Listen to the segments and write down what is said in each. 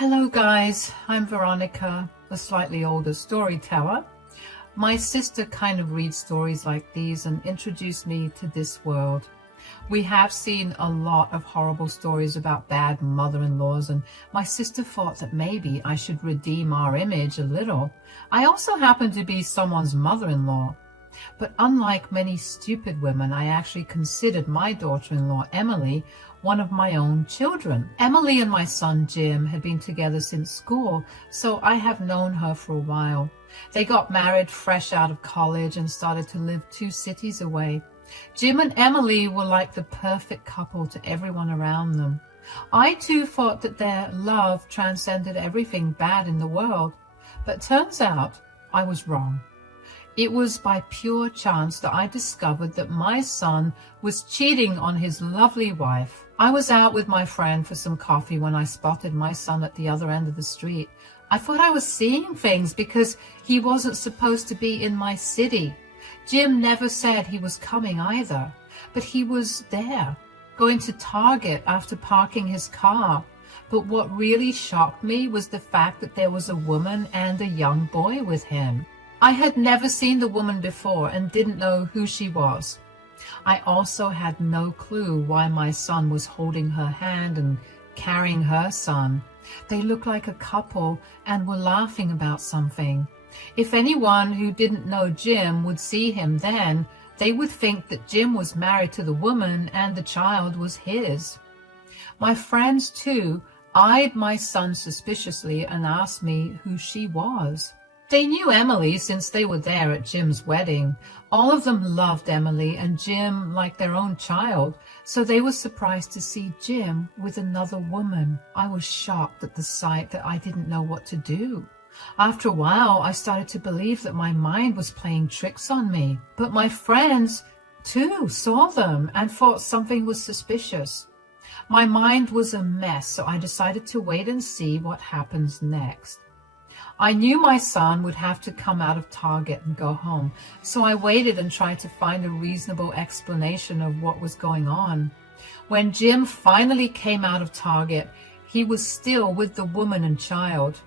Hello guys, I'm Veronica, a slightly older storyteller. My sister kind of reads stories like these and introduced me to this world. We have seen a lot of horrible stories about bad mother-in-laws, and my sister thought that maybe I should redeem our image a little. I also happen to be someone's mother-in-law. But unlike many stupid women, I actually considered my daughter-in-law, Emily, one of my own children. Emily and my son, Jim, had been together since school, so I have known her for a while. They got married fresh out of college and started to live 2 cities away. Jim and Emily were like the perfect couple to everyone around them. I too thought that their love transcended everything bad in the world, but turns out I was wrong. It was by pure chance that I discovered that my son was cheating on his lovely wife. I was out with my friend for some coffee when I spotted my son at the other end of the street. I thought I was seeing things because he wasn't supposed to be in my city. Jim never said he was coming either, but he was there, going to Target after parking his car. But what really shocked me was the fact that there was a woman and a young boy with him. I had never seen the woman before and didn't know who she was. I also had no clue why my son was holding her hand and carrying her son. They looked like a couple and were laughing about something. If anyone who didn't know Jim would see him then, they would think that Jim was married to the woman and the child was his. My friends, too, eyed my son suspiciously and asked me who she was. They knew Emily since they were there at Jim's wedding. All of them loved Emily and Jim like their own child, so they were surprised to see Jim with another woman. I was shocked at the sight that I didn't know what to do. After a while, I started to believe that my mind was playing tricks on me. But my friends, too, saw them and thought something was suspicious. My mind was a mess, so I decided to wait and see what happens next. I knew my son would have to come out of Target and go home, so I waited and tried to find a reasonable explanation of what was going on. When Jim finally came out of Target, he was still with the woman and child.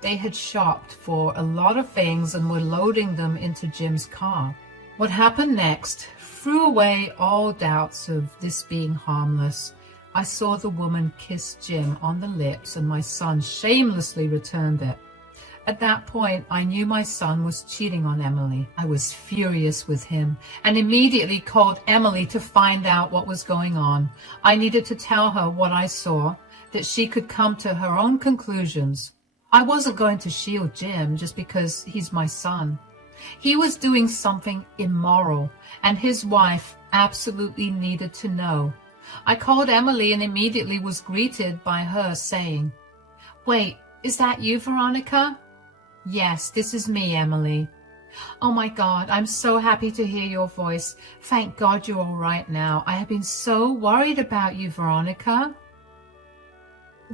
They had shopped for a lot of things and were loading them into Jim's car. What happened next threw away all doubts of this being harmless. I saw the woman kiss Jim on the lips and my son shamelessly returned it. At that point, I knew my son was cheating on Emily. I was furious with him and immediately called Emily to find out what was going on. I needed to tell her what I saw, that she could come to her own conclusions. I wasn't going to shield Jim just because he's my son. He was doing something immoral, and his wife absolutely needed to know. I called Emily and immediately was greeted by her saying, "Wait, is that you, Veronica?" "Yes, this is me, Emily." "Oh my God, I'm so happy to hear your voice. Thank God you're all right now. I have been so worried about you, Veronica."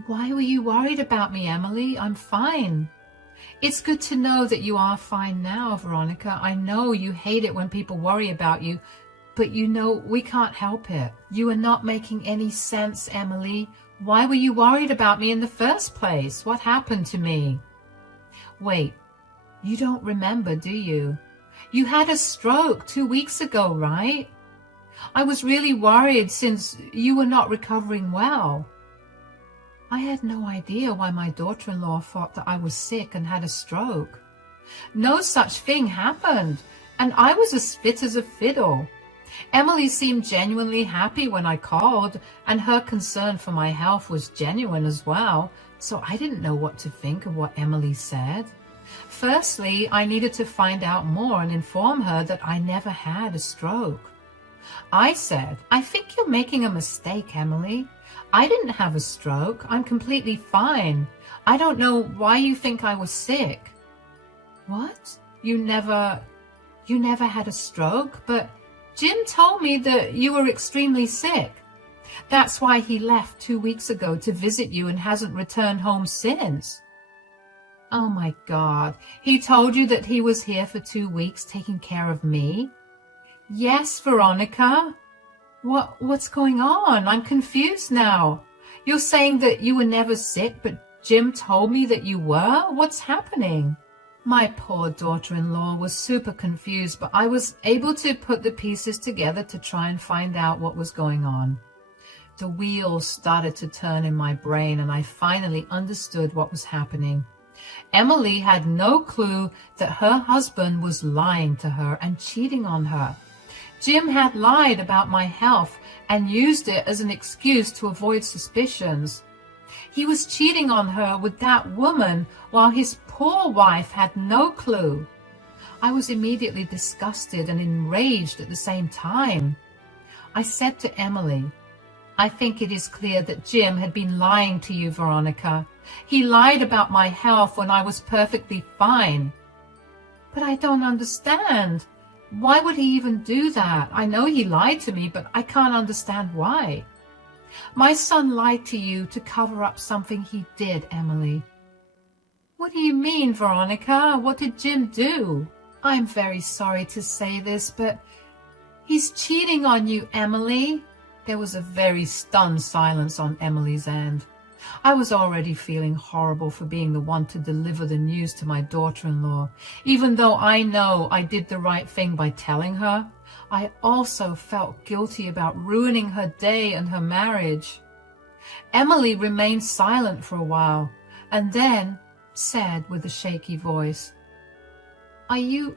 "Why were you worried about me, Emily? I'm fine." "It's good to know that you are fine now, Veronica. I know you hate it when people worry about you, but you know we can't help it. You are not making any sense, Emily. Why were you worried about me in the first place? What happened to me?" "Wait, you don't remember, do you? You had a stroke 2 weeks ago, right? I was really worried since you were not recovering well." I had no idea why my daughter-in-law thought that I was sick and had a stroke. No such thing happened, and I was as fit as a fiddle. Emily seemed genuinely happy when I called, and her concern for my health was genuine as well, so I didn't know what to think of what Emily said. Firstly, I needed to find out more and inform her that I never had a stroke. I said, "I think you're making a mistake, Emily. I didn't have a stroke. I'm completely fine. I don't know why you think I was sick." "What? You never had a stroke? But Jim told me that you were extremely sick. That's why he left 2 weeks ago to visit you and hasn't returned home since." "Oh my God, he told you that he was here for 2 weeks taking care of me?" "Yes, Veronica." What's going on? I'm confused now. You're saying that you were never sick, but Jim told me that you were? What's happening? My poor daughter-in-law was super confused, but I was able to put the pieces together to try and find out what was going on. The wheels started to turn in my brain, and I finally understood what was happening. Emily had no clue that her husband was lying to her and cheating on her. Jim had lied about my health and used it as an excuse to avoid suspicions. He was cheating on her with that woman while his poor wife had no clue. I was immediately disgusted and enraged at the same time. I said to Emily, "I think it is clear that Jim had been lying to you, Veronica. He lied about my health when I was perfectly fine." "But I don't understand. Why would he even do that? I know he lied to me, but I can't understand why." "My son lied to you to cover up something he did, Emily." "What do you mean, Veronica? What did Jim do?" "I'm very sorry to say this, but he's cheating on you, Emily." There was a very stunned silence on Emily's end. I was already feeling horrible for being the one to deliver the news to my daughter-in-law. Even though I know I did the right thing by telling her, I also felt guilty about ruining her day and her marriage. Emily remained silent for a while, and then said with a shaky voice, Are you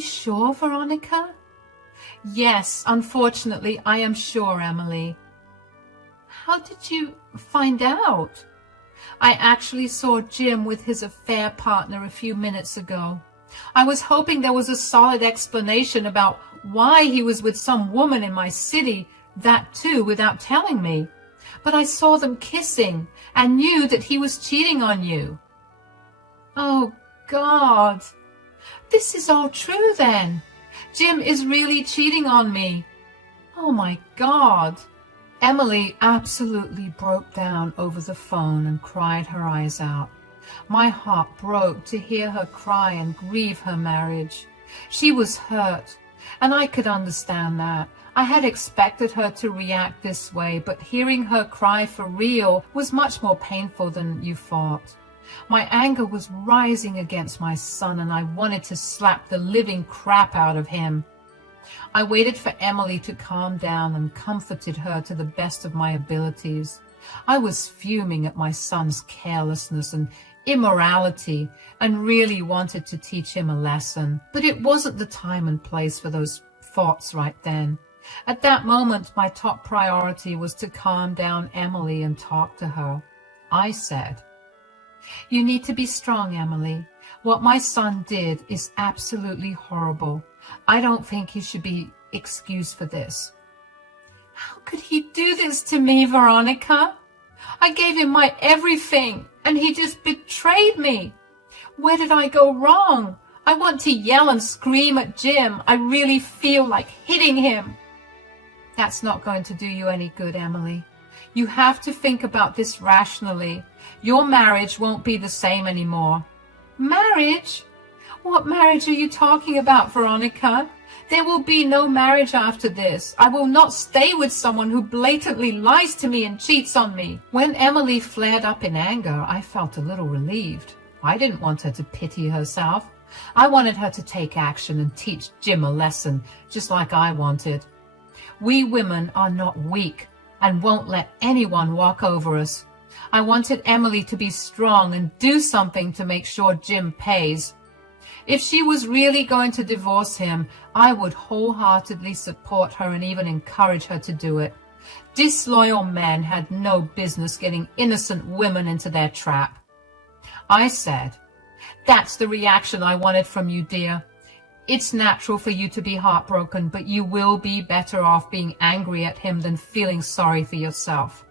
sure, Veronica?" "Yes, unfortunately, I am sure, Emily." "How did you find out?" "I actually saw Jim with his affair partner a few minutes ago. I was hoping there was a solid explanation about why he was with some woman in my city, that too without telling me. But I saw them kissing and knew that he was cheating on you." "Oh, God. This is all true then. Jim is really cheating on me. Oh, my God." Emily absolutely broke down over the phone and cried her eyes out. My heart broke to hear her cry and grieve her marriage. She was hurt, and I could understand that. I had expected her to react this way, but hearing her cry for real was much more painful than you thought. My anger was rising against my son, and I wanted to slap the living crap out of him. I waited for Emily to calm down and comforted her to the best of my abilities. I was fuming at my son's carelessness and immorality and really wanted to teach him a lesson, but it wasn't the time and place for those thoughts right then. At that moment, my top priority was to calm down Emily and talk to her. I said, "You need to be strong, Emily. What my son did is absolutely horrible. I don't think he should be excused for this." "How could he do this to me, Veronica? I gave him my everything, and he just betrayed me. Where did I go wrong? I want to yell and scream at Jim. I really feel like hitting him." "That's not going to do you any good, Emily. You have to think about this rationally. Your marriage won't be the same anymore." "Marriage? What marriage are you talking about, Veronica? There will be no marriage after this. I will not stay with someone who blatantly lies to me and cheats on me." When Emily flared up in anger, I felt a little relieved. I didn't want her to pity herself. I wanted her to take action and teach Jim a lesson, just like I wanted. We women are not weak and won't let anyone walk over us. I wanted Emily to be strong and do something to make sure Jim pays. If she was really going to divorce him, I would wholeheartedly support her and even encourage her to do it. Disloyal men had no business getting innocent women into their trap. I said, "That's the reaction I wanted from you, dear. It's natural for you to be heartbroken, but you will be better off being angry at him than feeling sorry for yourself."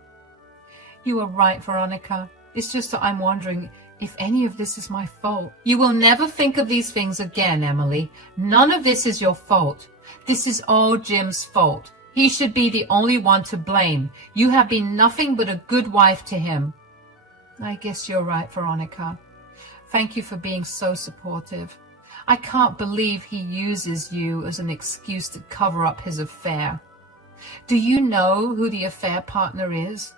"You are right, Veronica. It's just that I'm wondering if any of this is my fault." "You will never think of these things again, Emily. None of this is your fault. This is all Jim's fault. He should be the only one to blame. You have been nothing but a good wife to him." "I guess you're right, Veronica. Thank you for being so supportive. I can't believe he uses you as an excuse to cover up his affair. Do you know who the affair partner is?"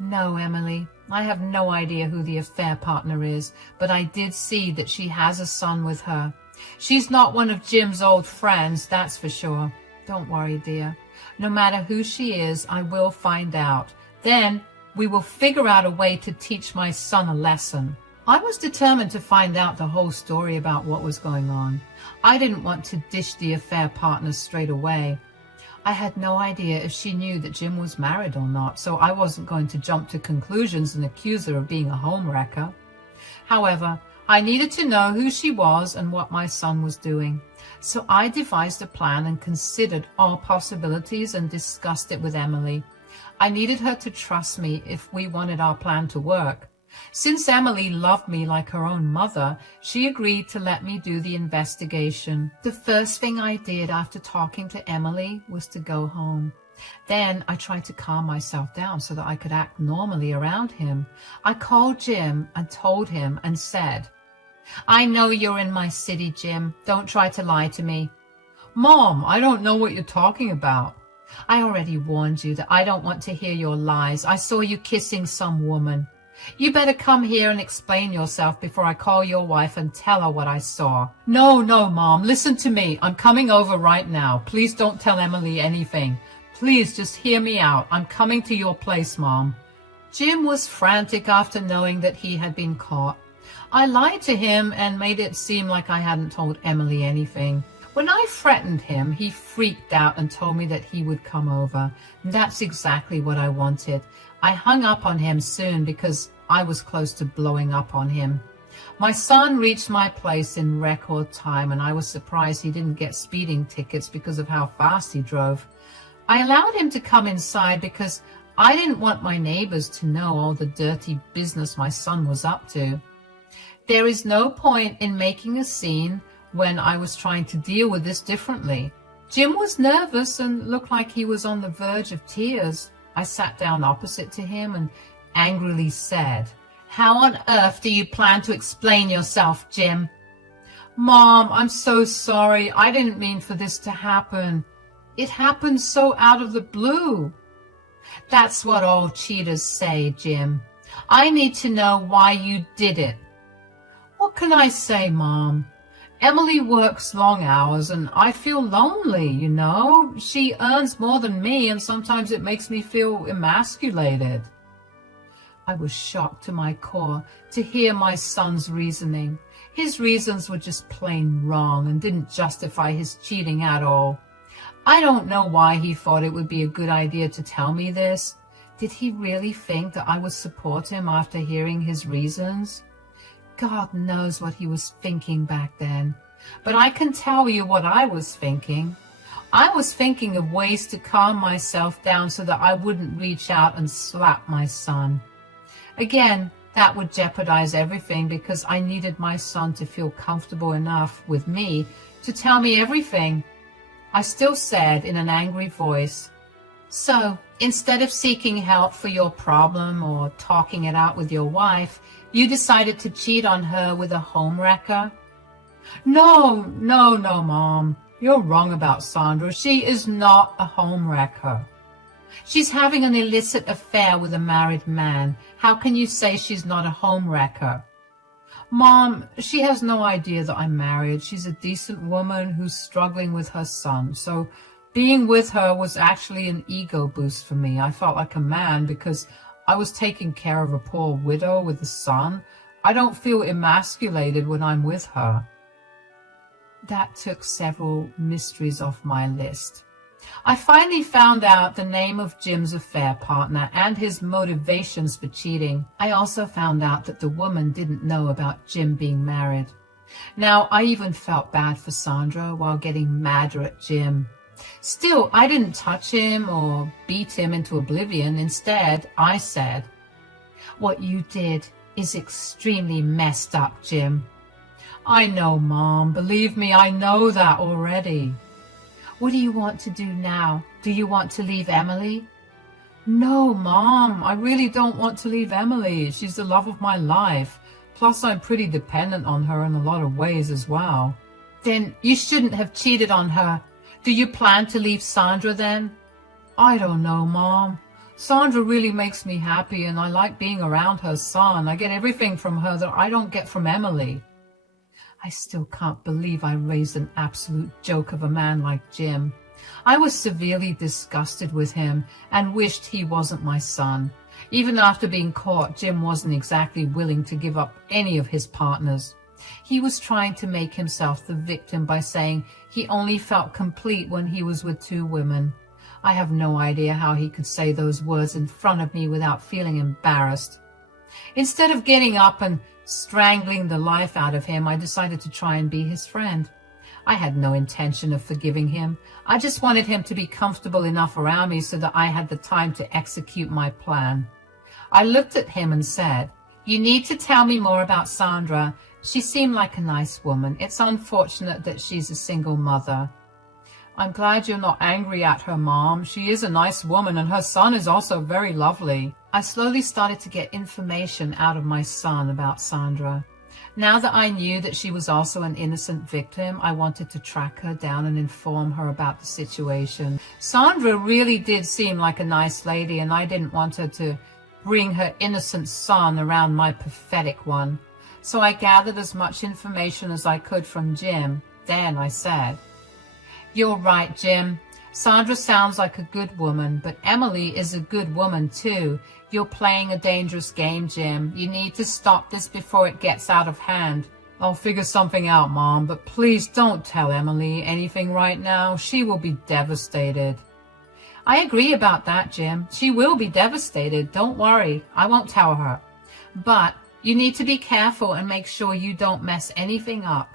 No, Emily, I have no idea who the affair partner is, but I did see that she has a son with her. She's not one of Jim's old friends, that's for sure. Don't worry, dear. No matter who she is, I will find out. Then we will figure out a way to teach my son a lesson. I was determined to find out the whole story about what was going on. I didn't want to dish the affair partner straight away. I had no idea if she knew that Jim was married or not, so I wasn't going to jump to conclusions and accuse her of being a homewrecker. However, I needed to know who she was and what my son was doing. So I devised a plan and considered all possibilities and discussed it with Emily. I needed her to trust me if we wanted our plan to work. Since Emily loved me like her own mother, she agreed to let me do the investigation. The first thing I did after talking to Emily was to go home. Then I tried to calm myself down so that I could act normally around him. I called Jim and told him and said, "I know you're in my city, Jim. Don't try to lie to me." "Mom, I don't know what you're talking about." "I already warned you that I don't want to hear your lies. I saw you kissing some woman. You better come here and explain yourself before I call your wife and tell her what I saw." No, Mom, listen to me. I'm coming over right now. Please don't tell Emily anything. Please just hear me out. I'm coming to your place, Mom. Jim was frantic after knowing that he had been caught. I lied to him and made it seem like I hadn't told Emily anything. When I threatened him, he freaked out and told me that he would come over. That's exactly what I wanted. I hung up on him soon because I was close to blowing up on him. My son reached my place in record time, and I was surprised he didn't get speeding tickets because of how fast he drove. I allowed him to come inside because I didn't want my neighbors to know all the dirty business my son was up to. There is no point in making a scene when I was trying to deal with this differently. Jim was nervous and looked like he was on the verge of tears. I sat down opposite to him and angrily said, "How on earth do you plan to explain yourself, Jim?" "Mom, I'm so sorry. I didn't mean for this to happen. It happened so out of the blue." "That's what all cheaters say, Jim. I need to know why you did it." "What can I say, Mom? Emily works long hours and I feel lonely, you know. She earns more than me and sometimes it makes me feel emasculated." I was shocked to my core to hear my son's reasoning. His reasons were just plain wrong and didn't justify his cheating at all. I don't know why he thought it would be a good idea to tell me this. Did he really think that I would support him after hearing his reasons? God knows what he was thinking back then. But I can tell you what I was thinking. I was thinking of ways to calm myself down so that I wouldn't reach out and slap my son. Again, that would jeopardize everything because I needed my son to feel comfortable enough with me to tell me everything. I still said in an angry voice, "So, instead of seeking help for your problem or talking it out with your wife, you decided to cheat on her with a homewrecker?" No, Mom. You're wrong about Sandra. She is not a homewrecker. She's having an illicit affair with a married man. How can you say she's not a homewrecker? Mom, she has no idea that I'm married. She's a decent woman who's struggling with her son. So being with her was actually an ego boost for me. I felt like a man because I was taking care of a poor widow with a son. I don't feel emasculated when I'm with her. That took several mysteries off my list. I finally found out the name of Jim's affair partner and his motivations for cheating. I also found out that the woman didn't know about Jim being married. Now, I even felt bad for Sandra while getting madder at Jim. Still, I didn't touch him or beat him into oblivion. Instead, I said, "What you did is extremely messed up, Jim." "I know, Mom. Believe me, I know that already." "What do you want to do now? Do you want to leave Emily?" "No, Mom, I really don't want to leave Emily. She's the love of my life. Plus, I'm pretty dependent on her in a lot of ways as well." "Then you shouldn't have cheated on her. Do you plan to leave Sandra then?" "I don't know, Mom. Sandra really makes me happy, and I like being around her son. I get everything from her that I don't get from Emily. I still can't believe I raised an absolute joke of a man like Jim. I was severely disgusted with him and wished he wasn't my son. Even after being caught, Jim wasn't exactly willing to give up any of his partners. He was trying to make himself the victim by saying he only felt complete when he was with 2 women. I have no idea how he could say those words in front of me without feeling embarrassed. Instead of getting up and strangling the life out of him, I decided to try and be his friend. I had no intention of forgiving him. I just wanted him to be comfortable enough around me so that I had the time to execute my plan. I looked at him and said, "You need to tell me more about Sandra. She seemed like a nice woman. It's unfortunate that she's a single mother." "I'm glad you're not angry at her, Mom. She is a nice woman, and her son is also very lovely." I slowly started to get information out of my son about Sandra. Now that I knew that she was also an innocent victim, I wanted to track her down and inform her about the situation. Sandra really did seem like a nice lady, and I didn't want her to bring her innocent son around my pathetic one. So I gathered as much information as I could from Jim. Then I said, "You're right, Jim. Sandra sounds like a good woman, but Emily is a good woman too. You're playing a dangerous game, Jim. You need to stop this before it gets out of hand." "I'll figure something out, Mom, but please don't tell Emily anything right now. She will be devastated." "I agree about that, Jim. She will be devastated. Don't worry. I won't tell her. But you need to be careful and make sure you don't mess anything up."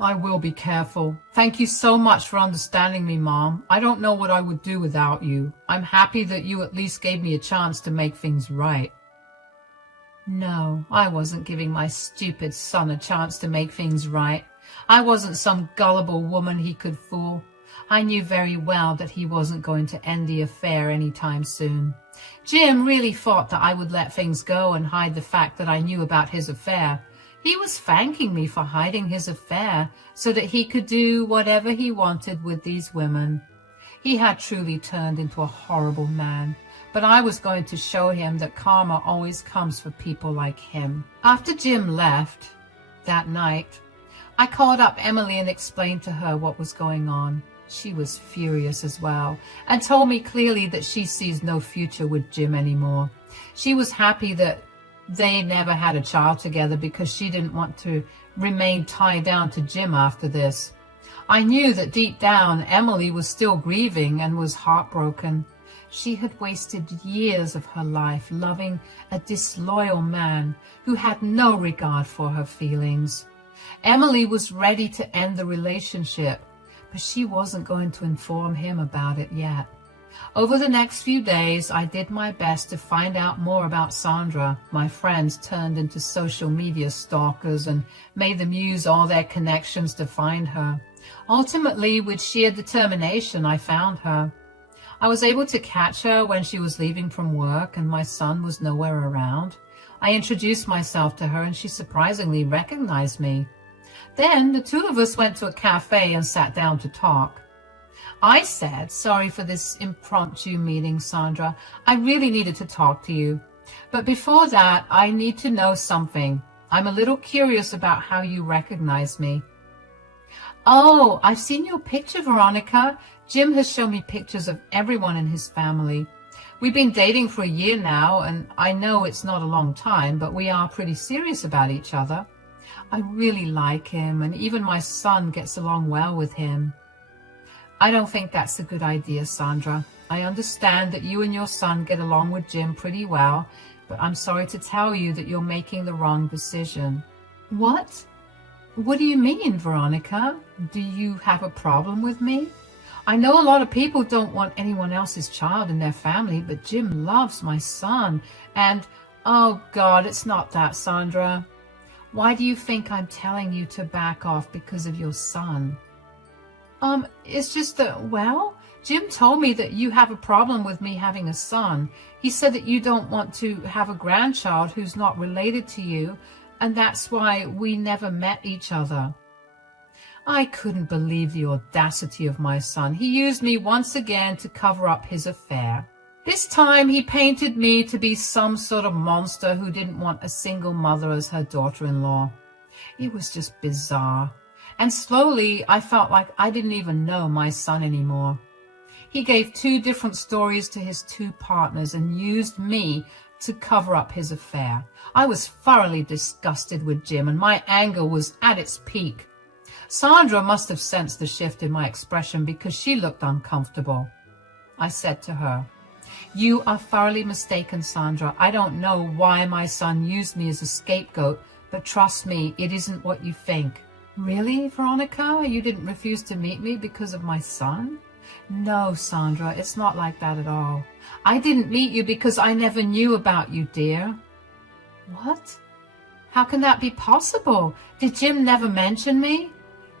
"I will be careful. Thank you so much for understanding me, Mom. I don't know what I would do without you. I'm happy that you at least gave me a chance to make things right." No, I wasn't giving my stupid son a chance to make things right. I wasn't some gullible woman he could fool. I knew very well that he wasn't going to end the affair anytime soon. Jim really thought that I would let things go and hide the fact that I knew about his affair. He was thanking me for hiding his affair so that he could do whatever he wanted with these women. He had truly turned into a horrible man, but I was going to show him that karma always comes for people like him. After Jim left that night, I called up Emily and explained to her what was going on. She was furious as well and told me clearly that she sees no future with Jim anymore. She was happy that they never had a child together because she didn't want to remain tied down to Jim after this. I knew that deep down Emily was still grieving and was heartbroken. She had wasted years of her life loving a disloyal man who had no regard for her feelings. Emily was ready to end the relationship, but she wasn't going to inform him about it yet. Over the next few days, I did my best to find out more about Sandra. My friends turned into social media stalkers and made them use all their connections to find her. Ultimately, with sheer determination, I found her. I was able to catch her when she was leaving from work and my son was nowhere around. I introduced myself to her and she surprisingly recognized me. Then the two of us went to a cafe and sat down to talk. I said, "Sorry for this impromptu meeting, Sandra. I really needed to talk to you. But before that, I need to know something. I'm a little curious about how you recognize me." "Oh, I've seen your picture, Veronica. Jim has shown me pictures of everyone in his family. We've been dating for a year now, and I know it's not a long time, but we are pretty serious about each other. I really like him, and even my son gets along well with him." "I don't think that's a good idea, Sandra. I understand that you and your son get along with Jim pretty well, but I'm sorry to tell you that you're making the wrong decision." "What? What do you mean, Veronica? Do you have a problem with me? I know a lot of people don't want anyone else's child in their family, but Jim loves my son, and, oh God, it's not that, Sandra. Why do you think I'm telling you to back off because of your son?" It's just that, well, Jim told me that you have a problem with me having a son. He said that you don't want to have a grandchild who's not related to you, and that's why we never met each other. I couldn't believe the audacity of my son. He used me once again to cover up his affair. This time he painted me to be some sort of monster who didn't want a single mother as her daughter-in-law. It was just bizarre. And slowly I felt like I didn't even know my son anymore. He gave 2 different stories to his 2 partners and used me to cover up his affair. I was thoroughly disgusted with Jim, and my anger was at its peak. Sandra must have sensed the shift in my expression because she looked uncomfortable. I said to her, "You are thoroughly mistaken, Sandra. I don't know why my son used me as a scapegoat, but trust me, it isn't what you think." "Really, Veronica? You didn't refuse to meet me because of my son?" "No, Sandra, it's not like that at all. I didn't meet you because I never knew about you, dear." "What? How can that be possible? Did Jim never mention me?"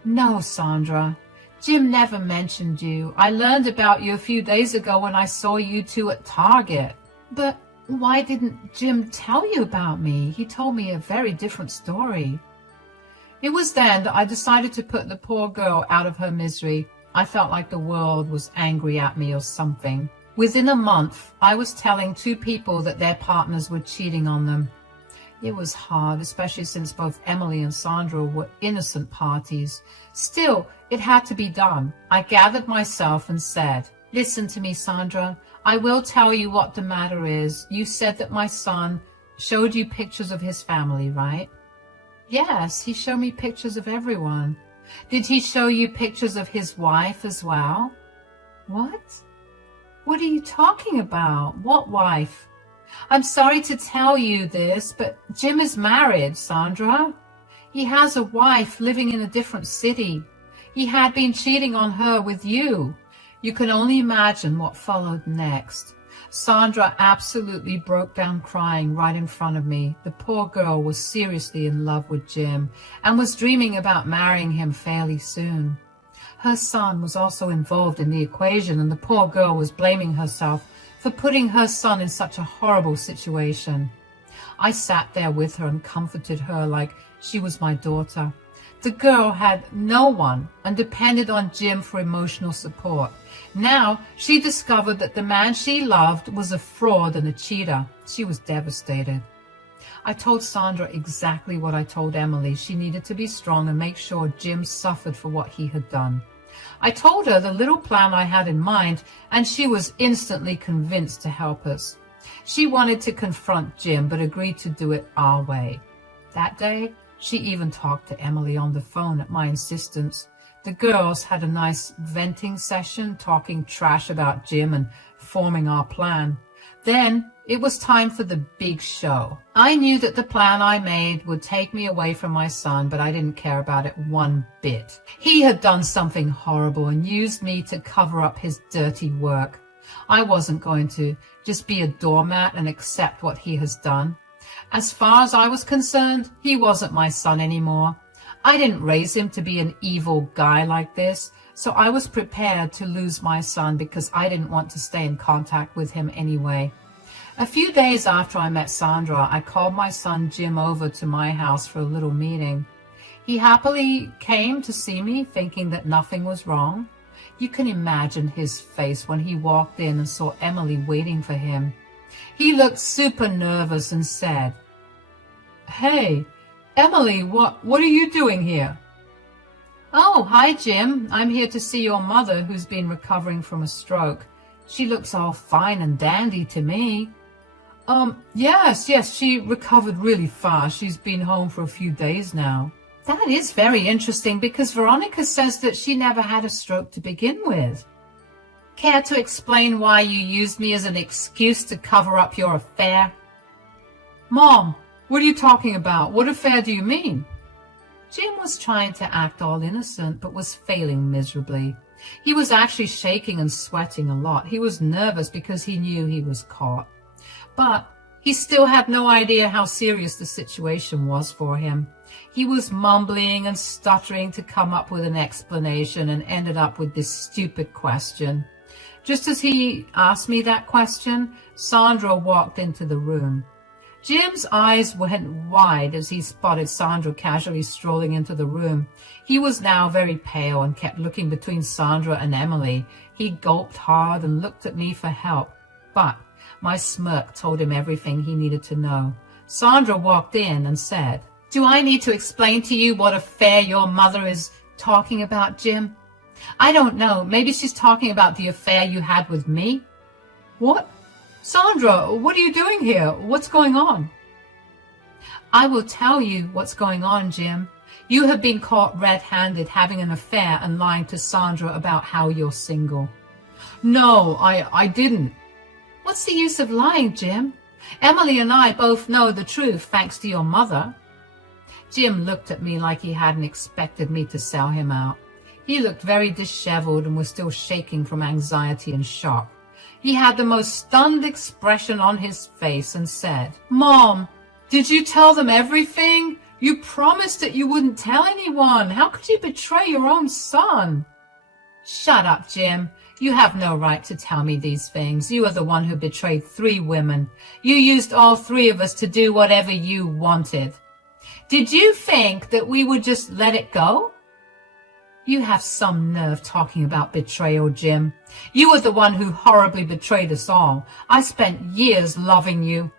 "No, Sandra. Jim never mentioned you. I learned about you a few days ago when I saw you 2 at Target." "But why didn't Jim tell you about me? He told me a very different story." It was then that I decided to put the poor girl out of her misery. I felt like the world was angry at me or something. Within a month, I was telling 2 people that their partners were cheating on them. It was hard, especially since both Emily and Sandra were innocent parties. Still, it had to be done. I gathered myself and said, "Listen to me, Sandra. I will tell you what the matter is. You said that my son showed you pictures of his family, right?" "Yes, he showed me pictures of everyone." "Did he show you pictures of his wife as well?" "What? What are you talking about? What wife?" "I'm sorry to tell you this, but Jim is married, Sandra. He has a wife living in a different city. He had been cheating on her with you." You can only imagine what followed next. Sandra absolutely broke down crying right in front of me. The poor girl was seriously in love with Jim and was dreaming about marrying him fairly soon. Her son was also involved in the equation, and the poor girl was blaming herself for putting her son in such a horrible situation. I sat there with her and comforted her like she was my daughter. The girl had no one and depended on Jim for emotional support. Now she discovered that the man she loved was a fraud and a cheater. She was devastated. I told Sandra exactly what I told Emily. She needed to be strong and make sure Jim suffered for what he had done. I told her the little plan I had in mind, and she was instantly convinced to help us. She wanted to confront Jim, but agreed to do it our way. That day, she even talked to Emily on the phone at my insistence. The girls had a nice venting session, talking trash about Jim and forming our plan. Then it was time for the big show. I knew that the plan I made would take me away from my son, but I didn't care about it one bit. He had done something horrible and used me to cover up his dirty work. I wasn't going to just be a doormat and accept what he has done. As far as I was concerned, he wasn't my son anymore. I didn't raise him to be an evil guy like this, so I was prepared to lose my son because I didn't want to stay in contact with him anyway. A few days after I met Sandra, I called my son Jim over to my house for a little meeting. He happily came to see me, thinking that nothing was wrong. You can imagine his face when he walked in and saw Emily waiting for him. He looked super nervous and said, "Hey, Emily, what are you doing here?" "Oh, hi, Jim. I'm here to see your mother, who's been recovering from a stroke. She looks all fine and dandy to me." Yes, she recovered really fast. She's been home for a few days now." "That is very interesting because Veronica says that she never had a stroke to begin with." "Care to explain why you used me as an excuse to cover up your affair?" "Mom, what are you talking about? What affair do you mean?" Jim was trying to act all innocent, but was failing miserably. He was actually shaking and sweating a lot. He was nervous because he knew he was caught. But he still had no idea how serious the situation was for him. He was mumbling and stuttering to come up with an explanation and ended up with this stupid question. Just as he asked me that question, Sandra walked into the room. Jim's eyes went wide as he spotted Sandra casually strolling into the room. He was now very pale and kept looking between Sandra and Emily. He gulped hard and looked at me for help. but my smirk told him everything he needed to know. Sandra walked in and said, "Do I need to explain to you what affair your mother is talking about, Jim?" "I don't know. Maybe she's talking about the affair you had with me." "What? Sandra, what are you doing here? What's going on?" "I will tell you what's going on, Jim. You have been caught red-handed having an affair and lying to Sandra about how you're single." "No, I didn't." "What's the use of lying, Jim? Emily and I both know the truth thanks to your mother." Jim looked at me like he hadn't expected me to sell him out. He looked very disheveled and was still shaking from anxiety and shock. He had the most stunned expression on his face and said, "Mom, did you tell them everything? You promised that you wouldn't tell anyone. How could you betray your own son?" "Shut up, Jim. You have no right to tell me these things. You are the one who betrayed 3 women. You used all 3 of us to do whatever you wanted. Did you think that we would just let it go?" "You have some nerve talking about betrayal, Jim. You were the one who horribly betrayed us all. I spent years loving you.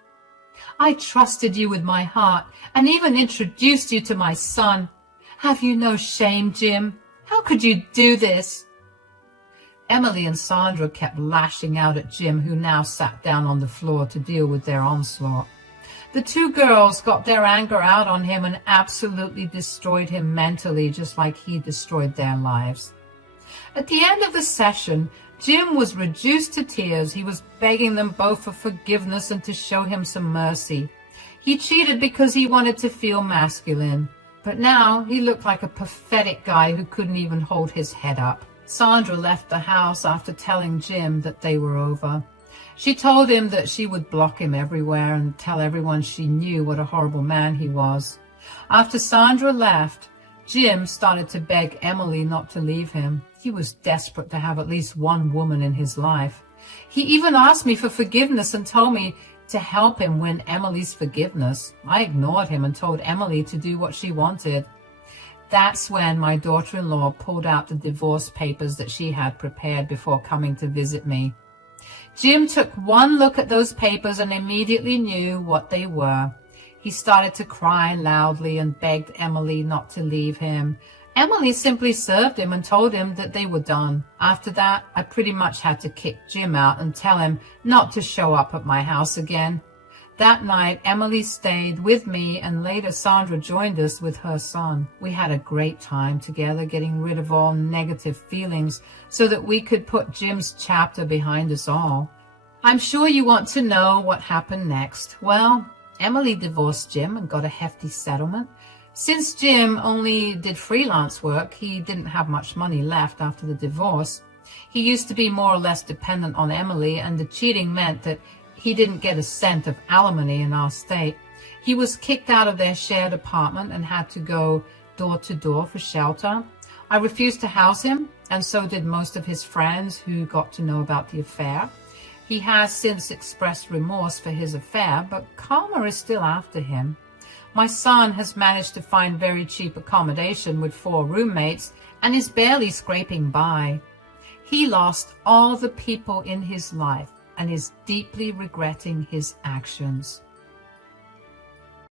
I trusted you with my heart and even introduced you to my son. Have you no shame, Jim? How could you do this?" Emily and Sandra kept lashing out at Jim, who now sat down on the floor to deal with their onslaught. The 2 girls got their anger out on him and absolutely destroyed him mentally, just like he destroyed their lives. At the end of the session, Jim was reduced to tears. He was begging them both for forgiveness and to show him some mercy. He cheated because he wanted to feel masculine, but now he looked like a pathetic guy who couldn't even hold his head up. Sandra left the house after telling Jim that they were over. She told him that she would block him everywhere and tell everyone she knew what a horrible man he was. After Sandra left, Jim started to beg Emily not to leave him. He was desperate to have at least one woman in his life. He even asked me for forgiveness and told me to help him win Emily's forgiveness. I ignored him and told Emily to do what she wanted. That's when my daughter-in-law pulled out the divorce papers that she had prepared before coming to visit me. Jim took one look at those papers and immediately knew what they were. He started to cry loudly and begged Emily not to leave him. Emily simply served him and told him that they were done. After that, I pretty much had to kick Jim out and tell him not to show up at my house again. That night, Emily stayed with me and later Sandra joined us with her son. We had a great time together getting rid of all negative feelings so that we could put Jim's chapter behind us all. I'm sure you want to know what happened next. Well, Emily divorced Jim and got a hefty settlement. Since Jim only did freelance work, he didn't have much money left after the divorce. He used to be more or less dependent on Emily, and the cheating meant that he didn't get a cent of alimony in our state. He was kicked out of their shared apartment and had to go door to door for shelter. I refused to house him, and so did most of his friends who got to know about the affair. He has since expressed remorse for his affair, but karma is still after him. My son has managed to find very cheap accommodation with 4 roommates and is barely scraping by. He lost all the people in his life and is deeply regretting his actions.